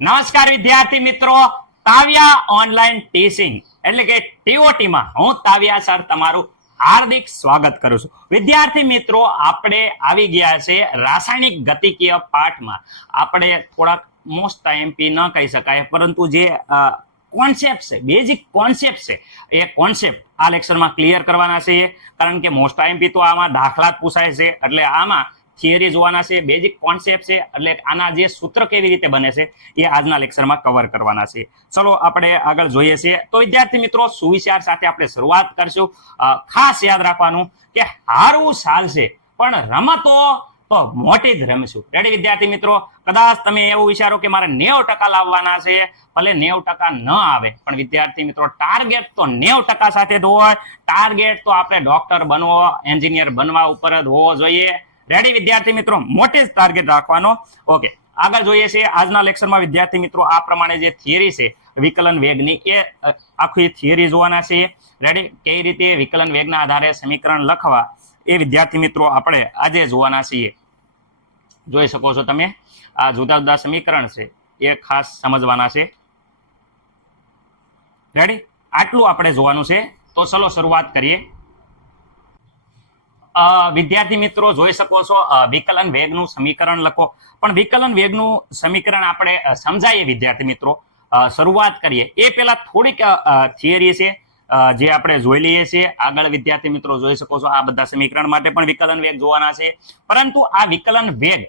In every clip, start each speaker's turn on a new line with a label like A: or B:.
A: નમસ્કાર વિદ્યાર્થી મિત્રો, તાવ્યા ઓનલાઈન ટીચિંગ એટલે કે ટીઓટીમાં હું તાવ્યા સર તમારું હાર્દિક સ્વાગત કરું છું. વિદ્યાર્થી મિત્રો, આપણે આવી ગયા છે રાસાયણિક ગતિકીય પાઠમાં. આપણે થોડાક મોસ્ટ એમપી ન કહી શકાય, પરંતુ જે કોન્સેપ્ટ છે બેઝિક કોન્સેપ્ટ છે, એ કોન્સેપ્ટ આ લેક્ચરમાં ક્લિયર કરવાના છે. કારણ કે મોસ્ટ એમપી તો આમાં દાખલા જ પૂછાય છે, એટલે આમાં થિયરી જોવાના છે બેઝિક કોન્સેપ્ટ છે, એટલે આના જે સૂત્ર કેવી રીતે બને છે, એ આજના લેક્ચરમાં કવર કરવાના છે. ચલો આપણે આગળ જોઈએ છીએ તો વિદ્યાર્થી મિત્રો, સુવિચાર સાથે આપણે શરૂઆત કરશું. ખાસ યાદ રાખવાનું કે હારવું ચાલશે પણ રમતો તો મોટી જ રમશું. રેડી વિદ્યાર્થી મિત્રો? કદાચ તમે એવું વિચારો કે મારે નેવ ટકા લાવવાના છે, ભલે નેવ ટકા ન આવે, પણ વિદ્યાર્થી મિત્રો ટાર્ગેટ તો નેવ ટકા સાથે જ હોય. ટાર્ગેટ તો આપણે ડોક્ટર બનવો એન્જિનિયર બનવા ઉપર જ હોવો જોઈએ. રેડી વિદ્યાર્થી મિત્રો? મોટી જ ટાર્ગેટ રાખવાનો. ઓકે આગળ જોઈએ છે, આજના લેક્ચરમાં વિદ્યાર્થી મિત્રો આ પ્રમાણે જે થિયરી છે, વિકલન વેગની, એ આખી થિયરી જોવાના છે. રેડી કઈ રીતે વિકલન વેગના આધારે સમીકરણ લખવા? એ વિદ્યાર્થી મિત્રો આપણે આજે જોવાના છીએ. જોઈ શકો છો તમે? આ જુદા જુદા સમીકરણ છે, એ ખાસ સમજવાના છે. રેડી આટલું આપણે જોવાનું છે. તો ચલો શરૂઆત કરીએ. વિદ્યાર્થી મિત્રો જોઈ શકો છો વિકલન વેગનું સમીકરણ લખો. પણ વિકલન વેગનું સમીકરણ આપણે સમજાવીએ વિદ્યાર્થી મિત્રો. શરૂઆત કરીએ. એ પહેલા થોડીક થિયરી છે જે આપણે જોઈ લઈએ છીએ. આગળ વિદ્યાર્થી મિત્રો જોઈ શકો છો, આ બધા સમીકરણ માટે પણ વિકલન વેગ જોવાના છે. પરંતુ આ વિકલન વેગ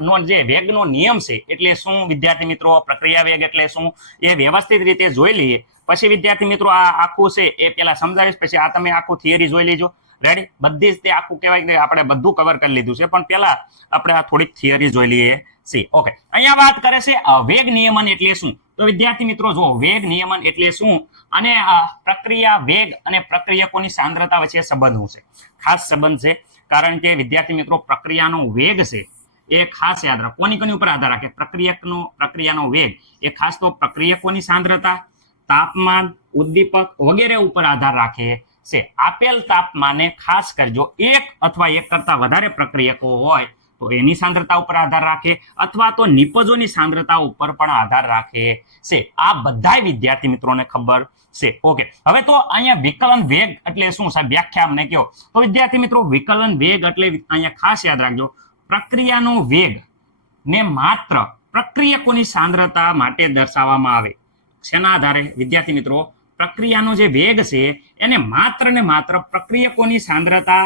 A: નો જે વેગનો નિયમ છે, એટલે શું વિદ્યાર્થી મિત્રો? પ્રક્રિયા વેગ એટલે શું? એ વ્યવસ્થિત રીતે જોઈ લઈએ. પછી વિદ્યાર્થી મિત્રો આ આખું છે, એ પેલા સમજાવીશ. પછી આ તમે આખું થિયરી જોઈ લેજો. રેડી બધી જ તે આખું કહેવાય કે આપણે બધું કવર કરી લીધું છે. પણ પેલા આપણે આ થોડીક થિયરી જોઈ લઈએ. છીએ ઓકે અહીંયા વાત કરે છે વેગ નિયમન એટલે શું? તો વિદ્યાર્થી મિત્રો જો વેગ નિયમન એટલે શું? અને પ્રક્રિયા વેગ અને પ્રક્રિયકોની સાંદ્રતા વચ્ચે સંબંધ શું છે? ખાસ સંબંધ છે, કારણ કે વિદ્યાર્થી મિત્રો, પ્રક્રિયાનો વેગ છે, એ ખાસ યાદ રાખો. કોની કોની ઉપર આધાર રાખે? પ્રક્રિયકનો, પ્રક્રિયાનો વેગ. એ ખાસ તો પ્રક્રિયકોની સાંદ્રતા, તાપમાન, ઉદ્દીપક વગેરે ઉપર આધાર રાખે. છે. આપેલ તાપમાને ખાસ કરજો, એક અથવા એક કરતા વધારે પ્રક્રિયકો હોય, તો એની સાંદ્રતા ઉપર આધાર રાખે અથવા તો નિપજોની સાંદ્રતા ઉપર પણ આધાર રાખે છે. આ બધા વિદ્યાર્થી મિત્રોને ખબર છે. ઓકે, હવે તો અહીંયા વિકલન વેગ એટલે શું સાહેબ? વ્યાખ્યા અમને કહો. તો વિદ્યાર્થી મિત્રો, વિકલન વેગ એટલે અહીંયા ખાસ યાદ રાખજો, પ્રક્રિયાનો વેગ ને માત્ર પ્રક્રિયકોની સાંદ્રતા માટે દર્શાવવામાં આવે. શેના આધારે? વિદ્યાર્થી મિત્રો પ્રક્રિયાનો જે વેગ છે, એને માત્ર ને માત્ર પ્રક્રિયકોની સાંદ્રતા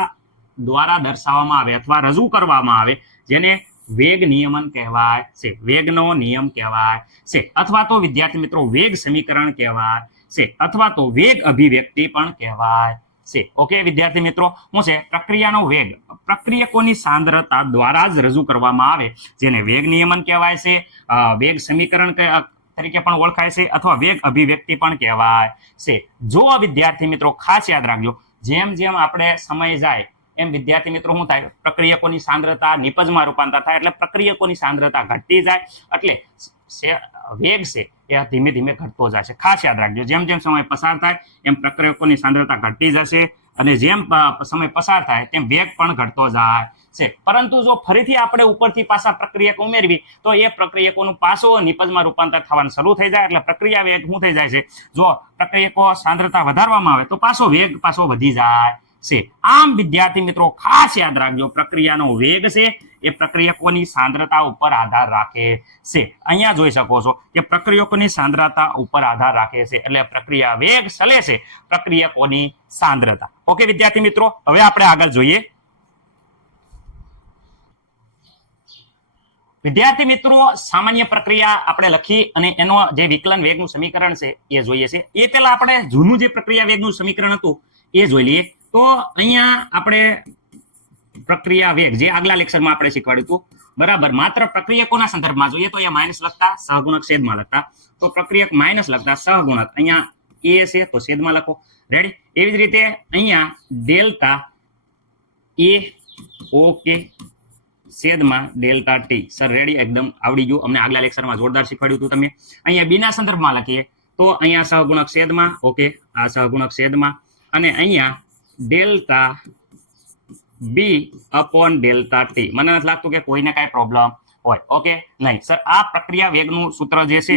A: દ્વારા દર્શાવવામાં આવે અથવા રજૂ કરવામાં આવે, જેને વેગ નિયમન કહેવાય છે. વેગનો નિયમ કહેવાય છે. અથવા તો વિદ્યાર્થી મિત્રો, વેગ સમીકરણ કહેવાય છે. અથવા તો વેગ અભિવ્યક્તિ પણ કહેવાય છે. ઓકે વિદ્યાર્થી મિત્રો શું છે પ્રક્રિયાનો વેગ, પ્રક્રિયકોની સાંદ્રતા દ્વારા જ રજૂ કરવામાં આવે, જેને વેગ નિયમન કહેવાય છે. વેગ સમીકરણ તરીકે પણ ઓળખાય છે અથવા વેગ અભિવ્યક્તિ પણ કહેવાય છે. જો વિદ્યાર્થી મિત્રો ખાસ યાદ રાખજો, જેમ જેમ આપણે સમય જાય, એમ વિદ્યાર્થી મિત્રો શું થાય? પ્રક્રિયકોની સાંદ્રતા નિપજમાં રૂપાંતર થાય એટલે પ્રક્રિયકોની સાંદ્રતા ઘટતી જાય એટલે વેગ છે એ ધીમે ધીમે ઘટતો જશે ખાસ યાદ રાખજો, જેમ જેમ સમય પસાર થાય, એમ પ્રક્રિયકોની સાંદ્રતા ઘટતી જશે અને જેમ સમય પસાર થાય, તેમ વેગ પણ ઘટતો જાય. છે. પરંતુ જો ફરીથી આપણે ઉપરથી પાછા પ્રક્રિયક ઉમેરવી, તો એ પ્રક્રિયકોનું પાસો નિપજમાં રૂપાંતર થવાનું શરૂ થઈ જાય. એટલે પ્રક્રિયા વેગ શું થઈ જાય છે? જો પ્રક્રિયકો સાંદ્રતા વધારવામાં આવે, તો પાછો વેગ પાછો વધી જાય છે. આમ, વિદ્યાર્થી મિત્રો, ખાસ યાદ રાખજો, પ્રક્રિયાનો વેગ છે એ પ્રક્રિયકોની સાંદ્રતા ઉપર આધાર રાખે છે. અહીંયા જોઈ શકો છો કે પ્રક્રિયકોની સાંદ્રતા ઉપર આધાર રાખે છે. એટલે પ્રક્રિયા વેગ ચલે છે પ્રક્રિયકોની સાંદ્રતા. ઓકે, વિદ્યાર્થી મિત્રો, હવે આપણે આગળ જોઈએ વિદ્યાર્થી મિત્રો, સામાન્ય પ્રક્રિયા આપણે લખી અને એનો જે વિકલન વેગનું સમીકરણ છે, એ જોઈએ છે. એ પહેલા આપણે જૂનું જે પ્રક્રિયા વેગનું સમીકરણ હતું, એ જોઈ લઈએ. તો અહીંયા આપણે પ્રક્રિયા વેગ, જે આગલા લેક્ચરમાં આપણે શીખવાડ્યું હતું, બરાબર. માત્ર પ્રક્રિયકોના સંદર્ભમાં જોઈએ તો અહીંયા માઇનસ લખતા, સહગુણક છેદમાં લખતા. તો પ્રક્રિયક માઇનસ લખતા, સહગુણક. અહીંયા એ છે તો છેદમાં લખો. રેડી એવી જ રીતે અહીંયા ડેલ્ટા એ ઓકે છેદમાં ડેલ્ટા ટી. સર રેડી એકદમ આવડી ગયું. અમને આગલા લેક્ચરમાં જોરદાર શીખવાડ્યું હતું તમે. અહીંયા બીના સંદર્ભમાં લખીએ. તો અહીંયા સહગુણક છેદમાં ઓકે આ સહગુણક છેદમાં અને અહીંયા delta B upon delta T. મને નથી લાગતું કે કોઈને કાંઈ પ્રોબ્લેમ હોય. ઓકે નહીં. સર, આ પ્રક્રિયા વેગનું સૂત્ર જે છે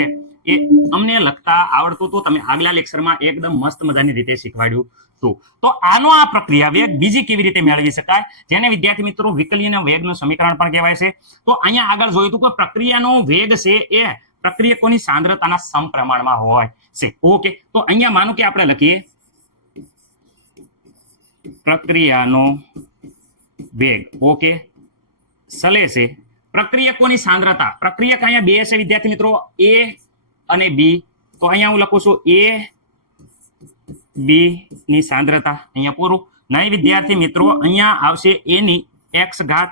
A: એ અમને લખતા આવડતું હતું તમે આગલા લેક્ચરમાં એકદમ મસ્ત મજાની રીતે શીખવાડ્યું હતું. તો આનો આ પ્રક્રિયા વેગ બીજી કેવી રીતે મેળવી શકાય? જેને વિદ્યાર્થી મિત્રો વિકલીય વેગનું સમીકરણ પણ કહેવાય છે. તો અહીંયા આગળ જોયું હતું કે પ્રક્રિયાનો વેગ છે એ પ્રક્રિયકોની સાંદ્રતાના સમપ્રમાણમાં હોય છે. ઓકે, તો અહીંયા માનો કે આપણે લખીએ. પ્રક્રિયાનો વેગ, ઓકે, સલે છે. પ્રક્રિયકોની સાંદ્રતા? પ્રક્રિયક અહીંયા બે છે વિદ્યાર્થી મિત્રો? એ અને બી તો અહીંયા હું લખું છું એ બી ની સાંદ્રતા. અહીંયા પૂરું. નહીં, વિદ્યાર્થી મિત્રો, અહીંયા આવશે એ ની એક્સ ઘાત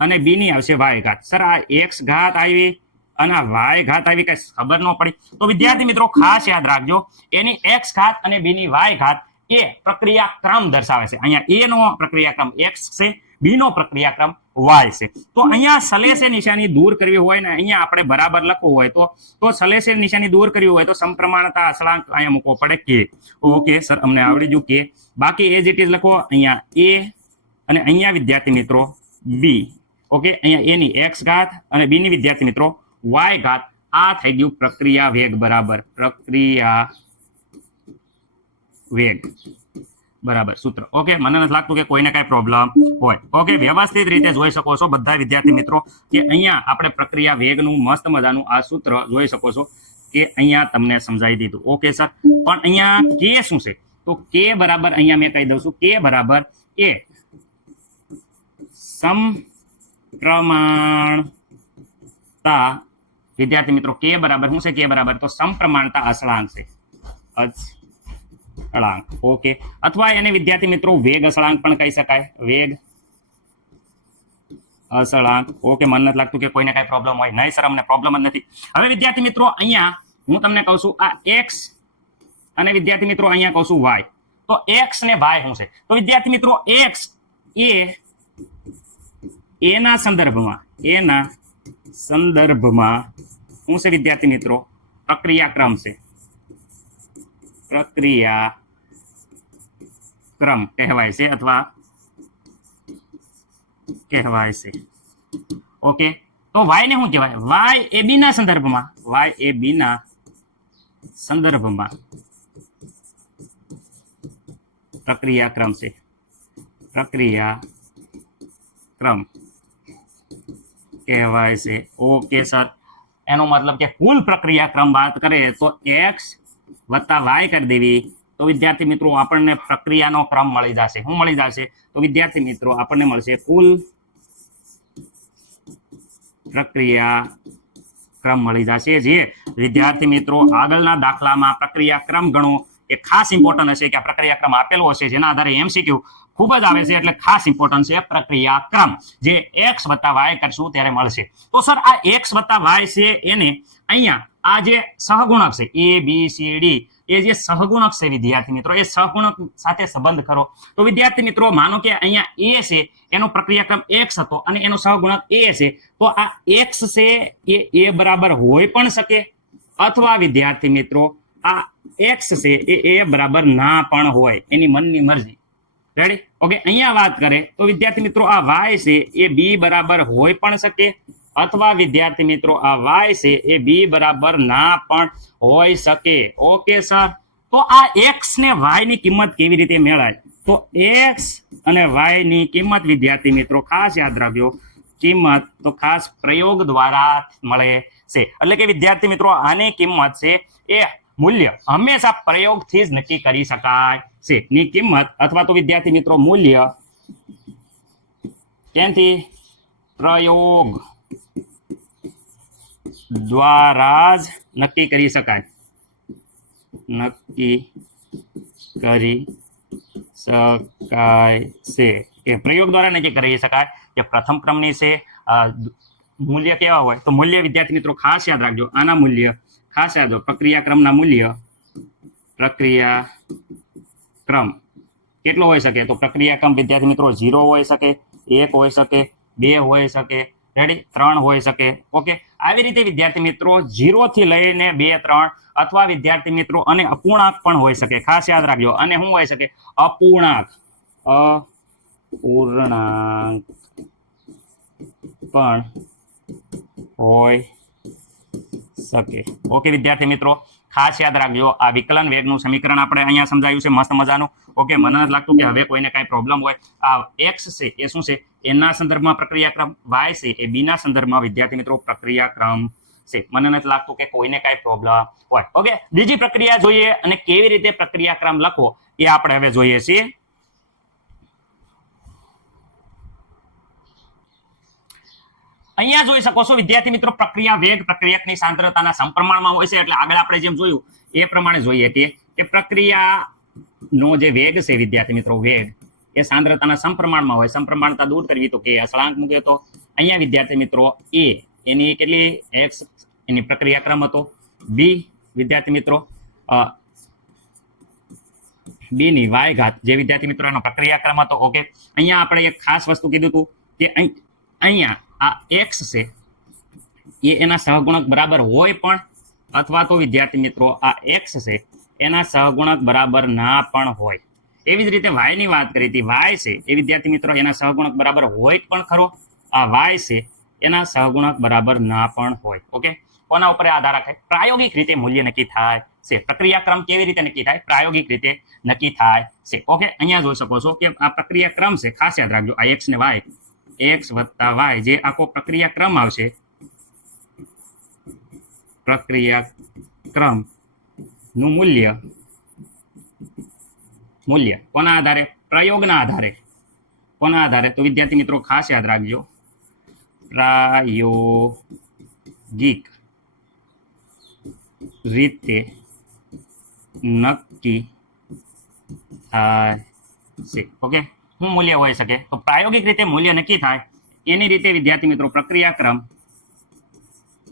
A: અને બી ની આવશે વાય ઘાત. સર, આ એક્સ ઘાત આવી અને વાય ઘાત આવી કઈ ખબર ન પડી. તો વિદ્યાર્થી મિત્રો, ખાસ યાદ રાખજો, એની એક્સ ઘાત અને બી ની વાય ઘાત એ પ્રક્રિયા ક્રમ દર્શાવે છે. અહીંયા એ નો પ્રક્રિયા ક્રમ એક્સ છે. બી નો પ્રક્રિયાક્રમ વાય છે. તો અહીંયા સલેસે નિશાની દૂર કરવી હોય ને અહીંયા આપણે બરાબર લખવું હોય તો તો સલેસે નિશાની દૂર કરવી હોય તો સમપ્રમાણતા અસળાંક અહીંયા મૂકવો પડે કે. ઓકે, સર, અમને આવડી ગયું કે. બાકી એઝ ઇટ ઇઝ લખો, અહીંયા એ અને અહીંયા વિદ્યાર્થી મિત્રો બી ઓકે, અહીંયા એની એક્સ ઘાત અને બી ની વિદ્યાર્થી મિત્રો વાય ઘાત. આ થઈ ગયું પ્રક્રિયા વેગ બરાબર. પ્રક્રિયા વેગ. બરાબર, સૂત્ર. ઓકે, મને નથી લાગતું કે કોઈને કઈ પ્રોબ્લેમ હોય. ઓકે, વ્યવસ્થિત રીતે જોઈ શકો છો બધા વિદ્યાર્થી મિત્રો કે અહીંયા આપણે પ્રક્રિયા વેગનું, મસ્ત મજાનું આ સૂત્ર જોઈ શકો છો કે અહીંયા તમને સમજાવી દીધું. Okay, sir. પણ અહીંયા કે શું છે? તો કે બરાબર અહીંયા મેં કહી દઉં છું. કે બરાબર એ સમપ્રમાણતા. વિદ્યાર્થી મિત્રો, કે બરાબર શું છે? કે બરાબર તો સમપ્રમાણતા અસળાંક છે. અસળાંક ઓકે અથવા એને વિદ્યાર્થી મિત્રો વેગ અસળાંક પણ કહી શકાય. વેગ અસળાંક. ઓકે મને નથી લાગતું કે કોઈને કઈ પ્રોબ્લેમ હોય. નહીં, સર, અમને પ્રોબ્લેમ જ નથી. હવે વિદ્યાર્થી મિત્રો, અહીંયા હું તમને કહું છું, આ એક્સ અને વિદ્યાર્થી મિત્રો અહીંયા કહું છું વાય તો એક્સ ને વાય શું છે? તો વિદ્યાર્થી મિત્રો એક્સ એ એના સંદર્ભમાં એના સંદર્ભમાં શું છે વિદ્યાર્થી મિત્રો? પ્રક્રિયા ક્રમ છે. પ્રક્રિયા ક્રમ કહેવાય છે અથવા કહેવાય છે ઓકે તો વાય ને શું કહેવાય વાય એ બી ના સંદર્ભમાં વાય એ બી ના સંદર્ભમાં પ્રક્રિયા ક્રમ છે પ્રક્રિયા ક્રમ કહેવાય છે ઓકે સર એનો મતલબ કે કુલ પ્રક્રિયા ક્રમ વાત કરીએ તો એક્સ વત્તા વાય કરી દેવી તો વિદ્યાર્થી મિત્રો, આપણને પ્રક્રિયાનો ક્રમ મળી જશે. શું મળી જશે? તો વિદ્યાર્થી મિત્રો, આપણને મળશે કુલ પ્રક્રિયા ક્રમ મળી જશે. જે વિદ્યાર્થી મિત્રો, આગળના દાખલામાં પ્રક્રિયા ક્રમ ગણો, એ ખાસ ઇમ્પોર્ટન્ટ હશે કે આ પ્રક્રિયા ક્રમ આપેલો હશે, જેના આધારે એમસીક્યુ ખૂબ જ આવે છે એટલે ખાસ ઇમ્પોર્ટન્ટ છે પ્રક્રિયા ક્રમ. જે એક્સ વત્તા વાય કરશું ત્યારે મળશે. તો સર, આ એક્સ વત્તા વાય છે એને અહીંયા આ જે સહગુણક છે એ બી સી ડી એ જે સહગુણક છે વિદ્યાર્થી મિત્રો, એ સહગુણક સાથે સંબંધ કરો. તો વિદ્યાર્થી મિત્રો, માનો કે અહીંયા એ છે, એનો પ્રક્રિયાક્રમ એક્સ હતો અને એનો સહગુણક એ છે, તો આ એક્સ છે એ એ બરાબર હોય પણ શકે? અથવા વિદ્યાર્થી મિત્રો, આ એક્સ છે એ એ બરાબર ના પણ હોય, એની મનની મરજી. રેડી ઓકે અહીંયા વાત કરે, તો વિદ્યાર્થી મિત્રો, આ વાય છે એ બી બરાબર હોય પણ શકે? અથવા વિદ્યાર્થી મિત્રો, આ વાય છે એ બી બરાબર ના પણ હોઈ શકે. Okay, sir? તો આ એક્સ ને વાયની કિંમત કેવી રીતે મેળવાય તો એક્સ અને વાયની કિંમત, વિદ્યાર્થી મિત્રો, ખાસ યાદ રાખજો. કિંમત તો ખાસ પ્રયોગ દ્વારા મળે છે. એટલે કે વિદ્યાર્થી મિત્રો, આની કિંમત છે એ મૂલ્ય હંમેશા પ્રયોગથી જ નક્કી કરી શકાય છે. ની કિંમત અથવા તો વિદ્યાર્થી મિત્રો, મૂલ્ય. ક્યાંથી? પ્રયોગ. દ્વારા જ નક્કી કરી શકાય. નક્કી કરી શકાય છે. કે પ્રયોગ દ્વારા નક્કી કરી શકાય કે પ્રથમ ક્રમની છે મૂલ્ય કેવા હોય? તો મૂલ્ય, વિદ્યાર્થી મિત્રો, ખાસ યાદ રાખજો. આના મૂલ્ય, ખાસ યાદ રાખજો. પ્રક્રિયા ક્રમના મૂલ્ય પ્રક્રિયા ક્રમ કેટલો હોઈ શકે? તો પ્રક્રિયા ક્રમ વિદ્યાર્થી મિત્રો, ઝીરો હોઈ શકે, એક હોઈ શકે, બે હોઈ શકે. રેડી ત્રણ હોઈ શકે. ઓકે આવી રીતે વિદ્યાર્થી મિત્રો થી લઈને બે, ત્રણ અથવા વિદ્યાર્થી મિત્રો અને અપૂર્ણાંક પણ હોઈ શકે. ખાસ યાદ રાખજો. અને શું હોઈ શકે? અપૂર્ણાંક. અપૂર્ણાંક પણ હોય શકે. ઓકે, વિદ્યાર્થી મિત્રો, ખાસ યાદ રાખજો. આ વિકલન વેગનું સમીકરણ આપણે અહીંયા સમજાયું છે. મસ્ત મજાનું. ઓકે, મને નથી લાગતું કે હવે કોઈને કાંઈ પ્રોબ્લેમ હોય. આ એક્સ છે, એ શું છે? એના સંદર્ભમાં પ્રક્રિયાક્રમ? વાય છે એ બીના સંદર્ભમાં, વિદ્યાર્થી મિત્રો, પ્રક્રિયાક્રમ છે. મને નથી લાગતું કે કોઈને કાંઈ પ્રોબ્લેમ હોય. ઓકે બીજી પ્રક્રિયા જોઈએ અને કેવી રીતે પ્રક્રિયાક્રમ લખવો એ આપણે હવે જોઈએ છીએ. અહીંયા જોઈ શકો છો, વિદ્યાર્થી મિત્રો, પ્રક્રિયા વેગ પ્રક્રિયકની સાંદ્રતાના સમપ્રમાણમાં હોય છે. એટલે આગળ આપણે જેમ જોયું, એ પ્રમાણે જોઈએ કે પ્રક્રિયા પ્રક્રિયાનો જે વેગ છે વિદ્યાર્થી મિત્રો, વેગ એ સાંદ્રતાના સમપ્રમાણમાં હોય, સમપ્રમાણતા દૂર કરવી તો કે અસળાંક મૂક્યો તો? અહીંયા વિદ્યાર્થી મિત્રો, એ એની કેટલી એક્સ એની પ્રક્રિયાક્રમ હતો? બી વિદ્યાર્થી મિત્રો બી ની વાય ઘાત જે વિદ્યાર્થી મિત્રો એનો પ્રક્રિયાક્રમ હતો ઓકે અહીંયા આપણે એક ખાસ વસ્તુ કીધું હતું કે અહીં, અહીંયા આ એક્સ છે, એ એના સહગુણક બરાબર હોય પણ, અથવા તો વિદ્યાર્થી મિત્રો, આ એક્સ છે, એના સહગુણક બરાબર ના પણ હોય. એવી જ રીતે વાયની વાત કરી હતી. વાય છે એ વિદ્યાર્થી મિત્રો એના સહગુણક બરાબર હોય પણ ખરો. આ વાય છે એના સહગુણક બરાબર ના પણ હોય. ઓકે? કોના ઉપર આધાર રાખે? પ્રાયોગિક રીતે મૂલ્ય નક્કી થાય છે. પ્રક્રિયાક્રમ કેવી રીતે નક્કી થાય? પ્રાયોગિક રીતે નક્કી થાય છે. ઓકે? અહીંયા જોઈ શકો છો કે આ પ્રક્રિયાક્રમ છે. ખાસ યાદ રાખજો. આ એક્સ ને વાય એક્સ વત્તા વાય જે આખો પ્રક્રિયાક્રમ આવશે. પ્રક્રિયાક્રમનું મૂલ્ય મૂલ્ય કોના આધારે પ્રયોગના આધારે કોના આધારે તો વિદ્યાર્થી મિત્રો ખાસ યાદ રાખજો પ્રાયોગિક રીતે નક્કી થાય છે ઓકે શું મૂલ્ય હોઈ શકે તો પ્રાયોગિક રીતે મૂલ્ય નક્કી થાય એની રીતે વિદ્યાર્થી મિત્રો પ્રક્રિયાક્રમ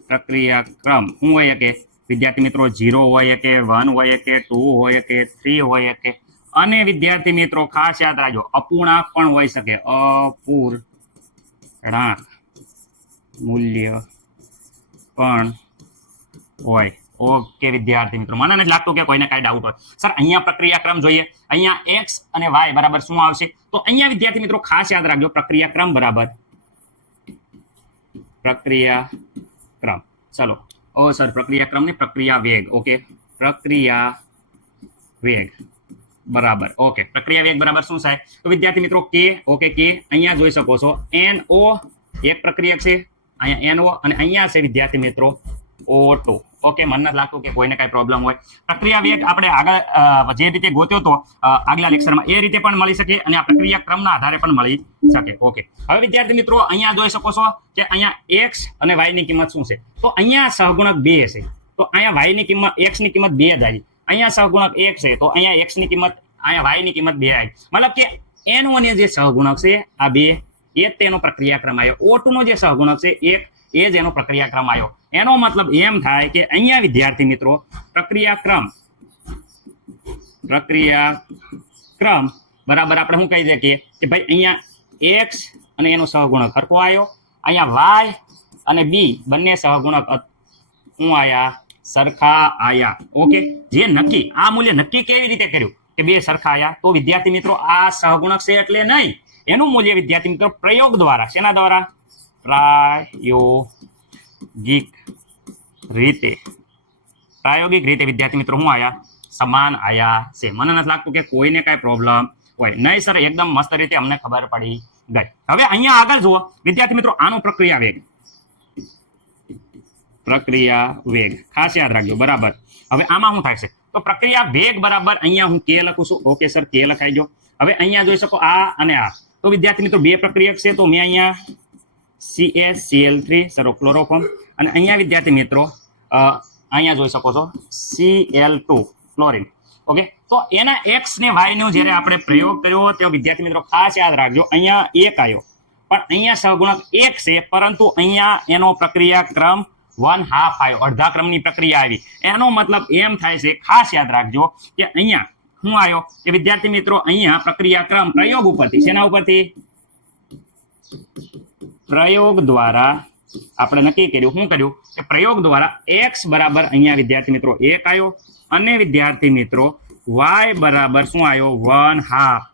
A: પ્રક્રિયાક્રમ શું હોય કે વિદ્યાર્થી મિત્રો ઝીરો હોય કે વન હોય કે ટુ હોય કે થ્રી હોય કે અને વિદ્યાર્થી મિત્રો, ખાસ યાદ રાખજો, અપૂર્ણાંક પણ હોઈ શકે. અપૂર્ણાંક મૂલ્ય પણ હોય. ઓકે, વિદ્યાર્થી મિત્રો, મને નથી લાગતું કે કોઈને કાંઈ ડાઉટ હોય. સર, અહીંયા પ્રક્રિયાક્રમ જોઈએ. અહીંયા એક્સ અને વાય બરાબર શું આવશે? તો અહીંયા વિદ્યાર્થી મિત્રો, ખાસ યાદ રાખજો, પ્રક્રિયાક્રમ બરાબર. પ્રક્રિયાક્રમ. ચલો. ઓ, સર પ્રક્રિયાક્રમ ને પ્રક્રિયા વેગ. ઓકે. પ્રક્રિયા વેગ. બરાબર. ઓકે. પ્રક્રિયા વેગ બરાબર શું થાય? તો વિદ્યાર્થી મિત્રો કે ઓકે કે અહીંયા જોઈ શકો છો. એન ઓ એક પ્રક્રિયક છે. અહીંયા એન ઓ અને અહીંયા છે વિદ્યાર્થી મિત્રો ઓ ટુ ઓકે મને નથી લાગતું કે કોઈને કાંઈ પ્રોબ્લેમ હોય. પ્રક્રિયા વેગ આપણે આગળ જે રીતે ગોત્યો હતો આગલા લેક્ચરમાં એ રીતે પણ મળી શકે અને આ પ્રક્રિયા ક્રમના આધારે પણ મળી શકે. ઓકે. હવે વિદ્યાર્થી મિત્રો, અહીંયા જોઈ શકો છો કે અહીંયા એક્સ અને વાયની કિંમત શું છે? તો અહીંયા સહગુણક બે છે. તો અહીંયા વાયની કિંમત એક્સની કિંમત બે જ આવી. અહીંયા સહગુણક એક છે, તો અહીંયા એક્સની કિંમત, અહીંયા વાયની કિંમત બે આવી. મતલબ કે એનો ને જે સહગુણક છે, આ બે, એ જ તેનો પ્રક્રિયાક્રમ આવ્યો. O2 નો જે સહગુણક છે, એક, એ જ એનો પ્રક્રિયાક્રમ આવ્યો. એનો મતલબ એમ થાય કે અહીંયા વિદ્યાર્થી મિત્રો, પ્રક્રિયાક્રમ પ્રક્રિયાક્રમ, બરાબર આપણે શું કહી શકીએ? કે ભાઈ અહીંયા એક્સ અને એનો સહગુણક સરખો આવ્યો. અહીંયા વાય અને બી બંને સહગુણક શું આયા સરખા આયા. ઓકે જે નક્કી, આ મૂલ્ય નક્કી કેવી રીતે કર્યું? કે બે સરખા આયા? તો વિદ્યાર્થી મિત્રો, આ સહગુણક છે એટલે નહીં. એનું મૂલ્ય વિદ્યાર્થી મિત્રો પ્રયોગ દ્વારા, શેના દ્વારા? પ્રાયોગિક રીતે. પ્રાયોગિક રીતે વિદ્યાર્થી મિત્રો શું આયા? સમાન આયા છે. મને નથી લાગતું કે કોઈને કાંઈ પ્રોબ્લેમ હોય. નહીં સર એકદમ મસ્ત રીતે અમને ખબર પડી ગઈ. હવે અહીંયા આગળ જુઓ. વિદ્યાર્થી મિત્રો, આનો પ્રક્રિયા વેગ. પ્રક્રિયા વેગ. ખાસ યાદ રાખજો. બરાબર. હવે આમાં શું થાય છે? તો પ્રક્રિયા વેગ બરાબર અહીંયા હું કે લખું છું. ઓકે સર કે લખાઈ જો હવે અહીંયા જોઈ શકો આ અને આ. તો વિદ્યાર્થી મિત્રો, બે પ્રક્રિયક છે, તો મેં અહીંયા C S C L three સરો chloroform અને અહીંયા વિદ્યાર્થી મિત્રો અહીંયા જોઈ શકો છો. સીએલ ટુ ક્લોરિન ઓકે તો એના એક્સ ને વાય નો જ્યારે આપણે પ્રયોગ કર્યો તો વિદ્યાર્થી મિત્રો, ખાસ યાદ રાખજો, અહીંયા એક આવ્યો પણ અહીંયા સહગુણક એક છે, પરંતુ અહીંયા એનો પ્રક્રિયા ક્રમ વન હાફ આવ્યો અડધા ક્રમની પ્રક્રિયા આવી. એનો મતલબ એમ થાય છે, ખાસ યાદ રાખજો કે અહીંયા શું આવ્યો કે વિદ્યાર્થી મિત્રો, અહીંયા પ્રક્રિયા ક્રમ પ્રયોગ ઉપરથી, શેના ઉપરથી? પ્રયોગ દ્વારા આપણે નક્કી કર્યું. શું કર્યું? કે પ્રયોગ દ્વારા x બરાબર અહીંયા વિદ્યાર્થી મિત્રો એક આવ્યો અને વિદ્યાર્થી મિત્રો y બરાબર શું આવ્યો? One half.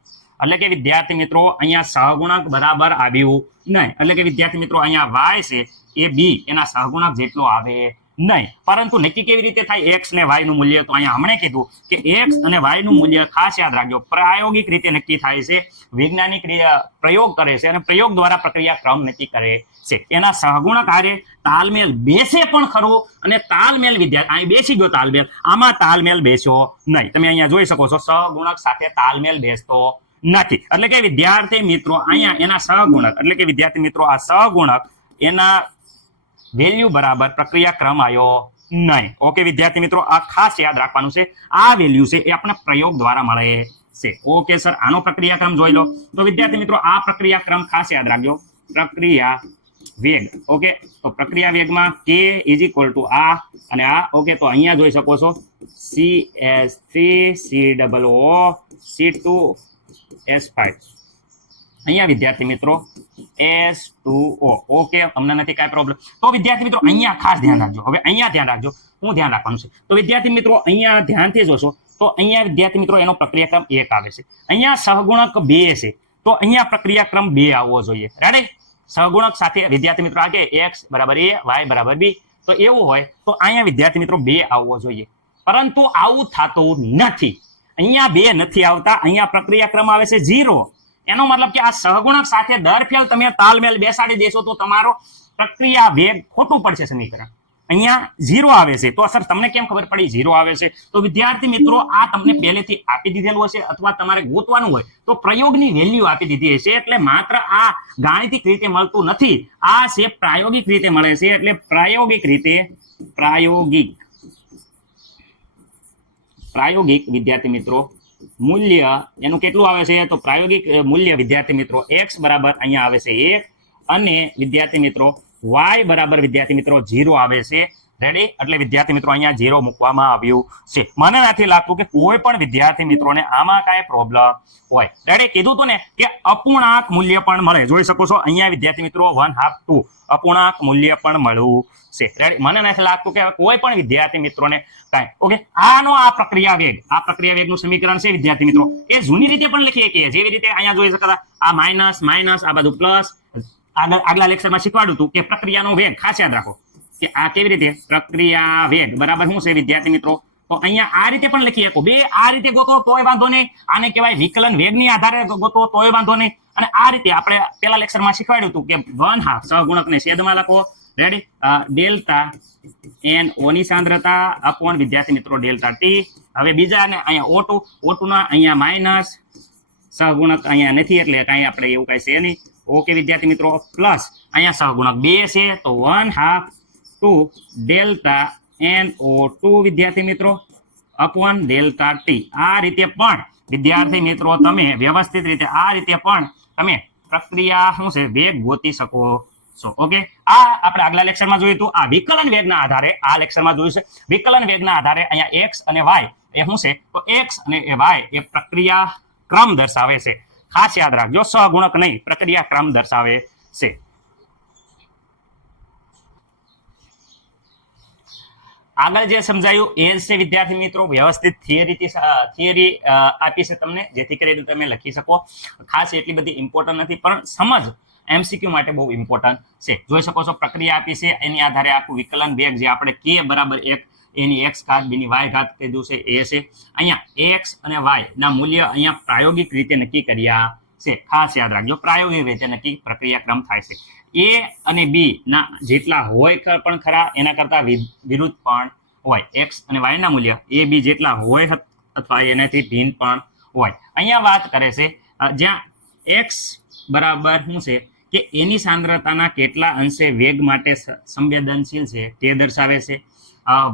A: એટલે કે વિદ્યાર્થી મિત્રો અહીંયા સહગુણક બરાબર આવ્યું નહીં. એટલે કે વિદ્યાર્થી મિત્રો અહીંયા વાય છે એ બી એના સહગુણક જેટલો આવે નહીં. પરંતુ નક્કી કેવી રીતે થાય? એક્સ ને વાયનું મૂલ્ય તો અહીંયા હમણે કીધું કે એક્સ અને વાયનું મૂલ્ય ખાસ યાદ રાખજો. પ્રાયોગિક રીતે નક્કી થાય છે, વૈજ્ઞાનિક પ્રયોગ કરે છે અને પ્રયોગ દ્વારા પ્રક્રિયા ક્રમ નક્કી કરે છે. એના સહગુણક હારે તાલમેલ બેસે પણ ખરો અને તાલમેલ વિદ્યાર્થી, અહીં બેસી ગયો તાલમેલ. આમાં તાલમેલ બેસ્યો નહીં. તમે અહીંયા જોઈ શકો છો, સહગુણક સાથે તાલમેલ બેસતો નથી. એટલે કે વિદ્યાર્થી મિત્રો, અહીંયા એના સહગુણક, એટલે કે વિદ્યાર્થી મિત્રો, આ સહગુણક એના વેલ્યુ બરાબર પ્રક્રિયા ક્રમ આવ્યો નહીં. ઓકે વિદ્યાર્થી મિત્રો, આ ખાસ યાદ રાખવાનું છે. આ વેલ્યુ છે એ આપણને પ્રયોગ દ્વારા મળે છે. ઓકે સર આનો પ્રક્રિયા ક્રમ જોઈ લો. તો વિદ્યાર્થી મિત્રો, આ પ્રક્રિયા ક્રમ ખાસ યાદ રાખજો. પ્રક્રિયા વેગ. ઓકે તો પ્રક્રિયા વેગમાં કે ઇઝ ઇક્વલ ટુ આ અને આ. ઓકે તો અહીંયા જોઈ શકો છો. C S three C double O C two S five અહીંયા વિદ્યાર્થી મિત્રો, એસ ટુ ઓ. ઓકે, તમને નથી કાંઈ પ્રોબ્લેમ તો વિદ્યાર્થી મિત્રો, અહીંયા ખાસ ધ્યાન રાખજો. હવે અહીંયા ધ્યાન રાખજો. હું ધ્યાન રાખવાનું છે. તો વિદ્યાર્થી મિત્રો, અહીંયા ધ્યાનથી જોશો, તો અહીંયા વિદ્યાર્થી મિત્રો, એનો પ્રક્રિયાક્રમ એક આવે છે. અહીંયા સહગુણક બે છે. તો અહીંયા પ્રક્રિયાક્રમ બે આવવો જોઈએ. રેડી સહગુણક સાથે વિદ્યાર્થી મિત્રો આગે. એક્સ બરાબર એ વાય બરાબર બી તો એવું હોય, તો અહીંયા વિદ્યાર્થી મિત્રો બે આવવો જોઈએ. પરંતુ આવું થતું નથી. અહીંયા બે નથી આવતા. અહીંયા પ્રક્રિયાક્રમ આવે છે ઝીરો. એનો મતલબ કે આ સહગુણક સાથે દર ફેલ તમે તાલમેલ બેસાડી દેશો તો તમારો પ્રક્રિયા વેગ ખોટું પડશે સમીકરણ. અહીંયા ઝીરો આવે છે. તો સર, તમને કેમ ખબર પડી? ઝીરો આવે છે. તો વિદ્યાર્થી મિત્રો, આ તમને પહેલેથી આપી દીધેલું હશે અથવા તમારે ગોતવાનું હોય તો પ્રયોગની વેલ્યુ આપી દીધી હશે. એટલે માત્ર આ ગાણિતિક રીતે મળતું નથી. આ છે પ્રાયોગિક રીતે મળે છે. એટલે પ્રાયોગિક રીતે પ્રાયોગિક. પ્રાયોગિક વિદ્યાર્થી મિત્રો મૂલ્ય એનું કેટલું આવે છે? તો પ્રાયોગિક મૂલ્ય, વિદ્યાર્થી મિત્રો એક્સ બરાબર અહીંયા આવે છે એક અને વિદ્યાર્થી મિત્રો વાય બરાબર વિદ્યાર્થી મિત્રો ઝીરો આવે છે. રેડી એટલે વિદ્યાર્થી મિત્રો અહીંયા ઝીરો મૂકવામાં આવ્યું છે. મને નથી લાગતું કે કોઈ પણ વિદ્યાર્થી મિત્રોને આમાં કાંઈ પ્રોબ્લેમ હોય. રેડી કીધું તું ને કે અપૂર્ણાંક મૂલ્ય પણ મળે. જોઈ શકો છો, અહીંયા વિદ્યાર્થી મિત્રો વન હાફ ટુ અપૂર્ણાંક મૂલ્ય પણ મળવું છે. રેડી મને નથી લાગતું કે કોઈ પણ વિદ્યાર્થી મિત્રોને કાંઈ. ઓકે આનો આ પ્રક્રિયા વેગ. આ પ્રક્રિયા વેગનું સમીકરણ છે વિદ્યાર્થી મિત્રો. એ જૂની રીતે પણ લખીએ કે જેવી રીતે અહીંયા જોઈ શકતા. આ માઇનસ માઇનસ આ બધું પ્લસ આગળ, આગલા લેક્ચરમાં શીખવાડ્યું હતું કે પ્રક્રિયાનો વેગ. ખાસ યાદ રાખો. કે આ કેવી રીતે પ્રક્રિયા વેગ? બરાબર શું છે વિદ્યાર્થી મિત્રો? તો અહીંયા આ રીતે પણ લખી શકો. બે આ રીતે ગોતો, તોય વાંધો નહીં. આને કહેવાય વિકલન વેગની આધારે ગોતો, તોય વાંધો નહીં. અને આ રીતે આપણે પેલા લેક્ચરમાં શીખવાડ્યું હતું કે વન હાફ સહગુણકને છેદમાં લખો. રેડી ડેલ્ટા એન ઓની સાંદ્રતા અપોન વિદ્યાર્થી મિત્રો ડેલ્ટા ટી. હવે બીજા ને અહીંયા ઓટુ ના અહીંયા માઇનસ સહગુણક અહીંયા નથી એટલે કાંઈ આપણે એવું કાંઈ છે નહીં. ઓકે વિદ્યાર્થી મિત્રો, પ્લસ અહીંયા સહગુણક બે છે, તો one half two delta N O two, વિદ્યાર્થી મિત્રો. Upon delta T. આ રીતે પણ વિદ્યાર્થી મિત્રો તમે વ્યવસ્થિત રીતે આ રીતે પણ તમે પ્રક્રિયા શું છે, વેગ ગોતી શકો છો. ઓકે? આ આપણે આગલા લેક્ચરમાં જોયું હતું આ વિકલન વેગના આધારે આ લેક્ચરમાં જોયું છે. વિકલન વેગના આધારે અહીંયા એક્સ અને વાય એ શું છે? તો એક્સ અને એ વાય એ પ્રક્રિયા ક્રમ દર્શાવે છે. ખાસ યાદ રાખજો, સહગુણક નહીં પ્રક્રિયા ક્રમ દર્શાવે છે. આગળ જે સમજાયું, એ છે વિદ્યાર્થી મિત્રો, વ્યવસ્થિત થિયરીથી થિયરી આપી છે તમને, જેથી કરીને તમે લખી શકો. ખાસ એટલી બધી ઇમ્પોર્ટન્ટ નથી, પણ સમજ એમસીક્યુ માટે બહુ ઇમ્પોર્ટન્ટ છે. જોઈ શકો છો, પ્રક્રિયા આપી છે. એની આધારે આખું વિકલન બેગ જે આપણે કે બરાબર એક, એની એક્સ ઘાત બીની વાય ઘાત કીધું છે એ છે. અહીંયા એક્સ અને વાય ના મૂલ્ય અહીંયા પ્રાયોગિક રીતે નક્કી કર્યા. છે. ખાસ યાદ રાખજો, પ્રાયોગિક રીતે નક્કી પ્રક્રિયાક્રમ થાય છે. એ અને બી ના જેટલા હોય પણ ખરા, એના કરતા વિરુદ્ધ પણ હોય. એક્સ અને વાય ના મૂલ્ય, એ બી જેટલા હોય અથવા એનાથી ભિન્ન પણ હોય. અહીંયા વાત કરે છે જ્યાં એક્સ બરાબર શું છે કે એની સાંદ્રતાના કેટલા અંશે વેગ માટે સંવેદનશીલ છે તે દર્શાવે છે.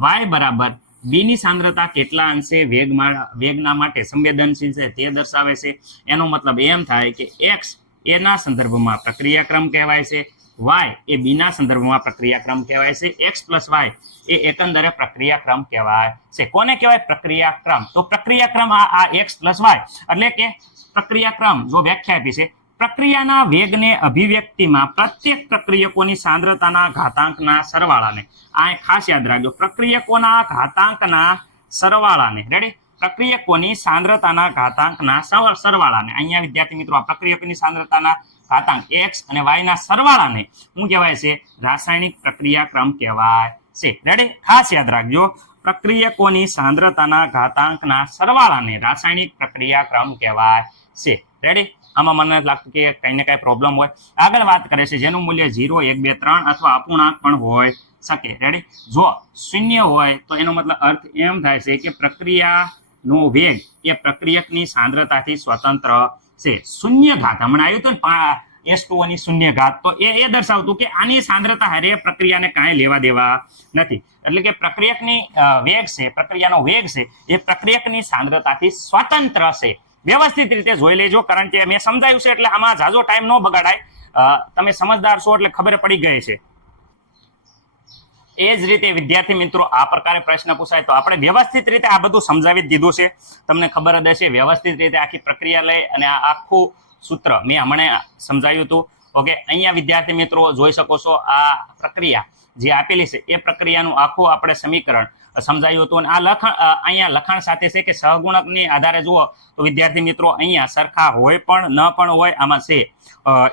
A: વાય બરાબર બીની સાંદ્રતા કેટલા અંશે વેગમાં વેગના માટે સંવેદનશીલ છે તે દર્શાવે છે. એનો મતલબ એમ થાય કે એક્સ એના સંદર્ભમાં પ્રક્રિયાક્રમ કહેવાય છે વાય એ બીના સંદર્ભમાં પ્રક્રિયાક્રમ કહેવાય છે એક્સ પ્લસ વાય એ એકંદરે પ્રક્રિયાક્રમ કહેવાય છે. કોને કહેવાય પ્રક્રિયાક્રમ? તો પ્રક્રિયાક્રમ આ આ એક્સ પ્લસ વાય એટલે કે પ્રક્રિયાક્રમ જો વ્યાખ્યા આપી છે પ્રક્રિયાના વેગને અભિવ્યક્તિમાં પ્રત્યેક પ્રક્રિયકોની સાંદ્રતાના ઘાતાંકના સરવાળાને. આ ખાસ યાદ રાખજો. પ્રક્રિયકોના ઘાતાંકના સરવાળાને. રેડી પ્રક્રિયકોની સાંદ્રતાના ઘાતાંકના સર- સરવાળાને. અહીંયા વિદ્યાર્થી મિત્રો, આ પ્રક્રિયકોની સાંદ્રતાના ઘાતાંક x અને y ના સરવાળાને શું કહેવાય છે? રાસાયણિક પ્રક્રિયા ક્રમ કહેવાય છે. રેડી ખાસ યાદ રાખજો. પ્રક્રિયકોની સાંદ્રતાના ઘાતાંકના સરવાળાને રાસાયણિક પ્રક્રિયા ક્રમ કહેવાય છે. રેડી આમાં મને લાગતું કે કંઈ ને કંઈ પ્રોબ્લેમ હોય. આગળ વાત કરે છે, જેનું મૂલ્ય ઝીરો એક, બે, ત્રણ અથવા અપૂર્ણાંક પણ હોય શકે. રેડી જો શૂન્ય હોય, તો એનો મતલબ અર્થ એમ થાય છે કે પ્રક્રિયાનો વેગ એ પ્રક્રિયકની સાંદ્રતાથી સ્વતંત્ર છે. શૂન્ય ઘાત. હમણાં આવ્યું હતું ને એસની શૂન્ય ઘાત. તો એ એ દર્શાવતું કે આની સાંદ્રતા હારે પ્રક્રિયાને કાંઈ લેવા દેવા નથી. એટલે કે પ્રક્રિયકની વેગ છે, પ્રક્રિયાનો વેગ છે, એ પ્રક્રિયકની સાંદ્રતાથી સ્વતંત્ર છે. વ્યવસ્થિત રીતે જોઈ લેજો, કારણ કે મેં સમજાયું છે એટલે આમાં ઝાઝો ટાઈમ ન બગાડાય. તમે સમજદાર છો એટલે ખબર પડી ગઈ છે. એ જ રીતે વિદ્યાર્થી મિત્રો, આ પ્રકારે પ્રશ્ન પૂછાય તો આપણે વ્યવસ્થિત રીતે આ બધું સમજાવી દીધું છે. તમને ખબર જ હશે, વ્યવસ્થિત રીતે આખી પ્રક્રિયા લઈ અને આ આખું સૂત્ર મેં હમણાં સમજાવ્યું હતું. ઓકે, અહીંયા વિદ્યાર્થી મિત્રો જોઈ શકો છો આ પ્રક્રિયા જે આપેલી છે, એ પ્રક્રિયાનું આખું આપણે સમીકરણ સમજાયું હતું. અને આ લખાણ અહીંયા લખાણ સાથે છે કે સહગુણકની આધારે જુઓ તો વિદ્યાર્થી મિત્રો અહીંયા સરખા હોય પણ ન પણ હોય આમાં છે.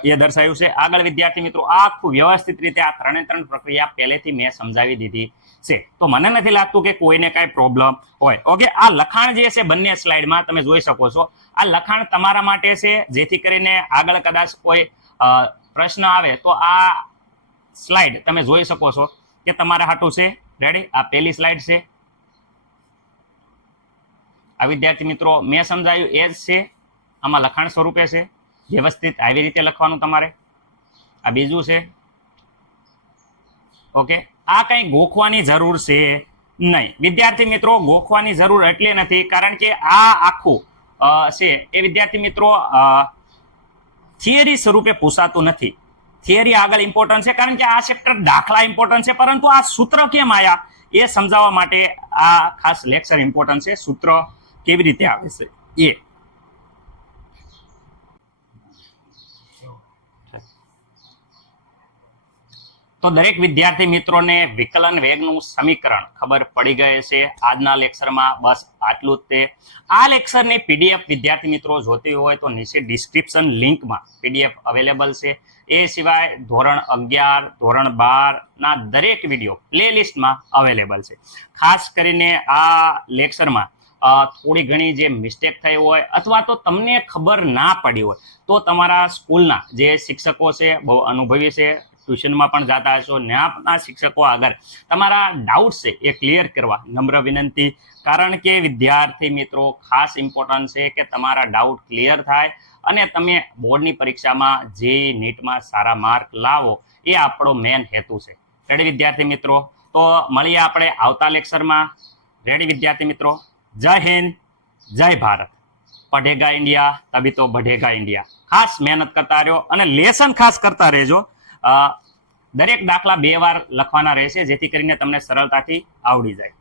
A: એ દર્શાવ્યું છે. આગળ વિદ્યાર્થી મિત્રો, આખું વ્યવસ્થિત રીતે આ ત્રણે ત્રણ પ્રક્રિયા પહેલેથી મેં સમજાવી દીધી છે. તો મને નથી લાગતું કે કોઈને કાંઈ પ્રોબ્લેમ હોય. ઓકે, આ લખાણ જે છે બંને સ્લાઇડમાં તમે જોઈ શકો છો. આ લખાણ તમારા માટે છે, જેથી કરીને આગળ કદાચ કોઈ પ્રશ્ન આવે તો આ સ્લાઇડ તમે જોઈ શકો છો કે તમારા હાટું છે. રેડી આ પહેલી સ્લાઇડ છે. આ વિદ્યાર્થી મિત્રો, મેં સમજાયું એ જ છે. આમાં લખાણ સ્વરૂપે છે. વ્યવસ્થિત આવી રીતે લખવાનું તમારે. આ બીજું છે. ઓકે આ કંઈ ગોખવાની જરૂર છે નહીં. વિદ્યાર્થી મિત્રો, ગોખવાની જરૂર એટલે નથી, કારણ કે આ આખું છે. એ વિદ્યાર્થી મિત્રો થિયરી સ્વરૂપે પૂછાતું નથી. થિયરી આગળ ઇમ્પોર્ટન્ટ છે, કારણ કે આ ચેપ્ટર દાખલા ઇમ્પોર્ટન્ટ છે, પરંતુ આ સૂત્ર કેમ આયા? એ સમજાવવા માટે આ ખાસ લેક્ચર ઇમ્પોર્ટન્ટ છે, સૂત્ર કેવી રીતે આવે છે? એ તો દરેક વિદ્યાર્થી મિત્રોને વિકલન વેગનું સમીકરણ ખબર પડી ગઈ છે. આજના લેક્ચરમાં બસ આટલું જ તે. આ લેક્ચરની પીડીએફ વિદ્યાર્થી મિત્રો જોતી હોય તો નીચે ડિસ્ક્રિપ્શન લિંકમાં પીડીએફ અવેલેબલ છે. એ સિવાય ધોરણ અગિયાર, ધોરણ બારના દરેક વીડિયો પ્લેલિસ્ટમાં અવેલેબલ છે. ખાસ કરીને આ લેક્ચરમાં થોડી ઘણી જે મિસ્ટેક થઈ હોય અથવા તો તમને ખબર ના પડી હોય, તો તમારા સ્કૂલના જે શિક્ષકો છે, બહુ અનુભવી છે, ટ્યુશનમાં પણ જતા હશો ન્યાપના શિક્ષકો આગળ તમારા ડાઉટ છે એ ક્લિયર કરવા નમ્ર વિનંતી. કારણ કે વિદ્યાર્થી મિત્રો, ખાસ ઇમ્પોર્ટન્ટ છે કે તમારા ડાઉટ ક્લિયર થાય અને તમે બોર્ડની પરીક્ષામાં જે નીટમાં સારા માર્ક લાવો, એ આપણો મેન હેતુ છે. રેડી વિદ્યાર્થી મિત્રો? તો મળીએ આપણે આવતા લેક્ચરમાં. રેડી વિદ્યાર્થી મિત્રો? જય હિન્દ, જય ભારત. પઢેગા ઇન્ડિયા તભી તો બઢેગા ઇન્ડિયા. ખાસ મહેનત કરતા રહ્યો અને લેસન ખાસ કરતા રહેજો. દરેક દાખલા બે વાર લખવાના રહેશે, જેથી કરીને તમને સરળતાથી આવડી જાય.